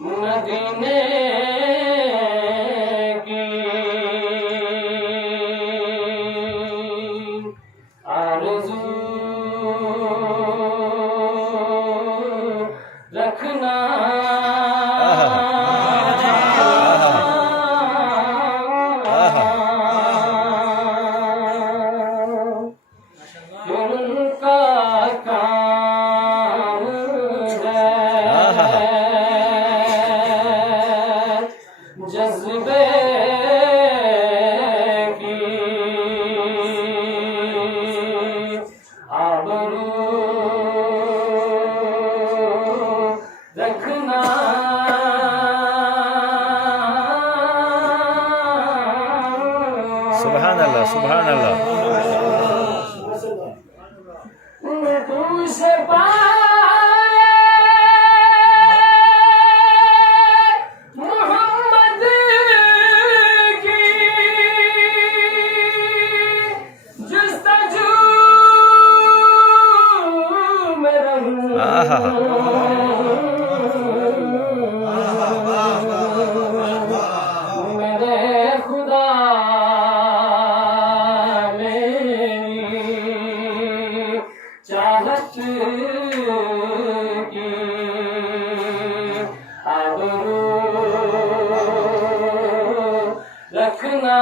मदीने की आरज़ू रखना उनका काम है जज्बे की आबरू रखना सुभान अल्लाह सुभान अल्लाह से पाए मोहम्मद की जुस्तजू में रहूं मेरे खुदा चाहत की आबरू रखना।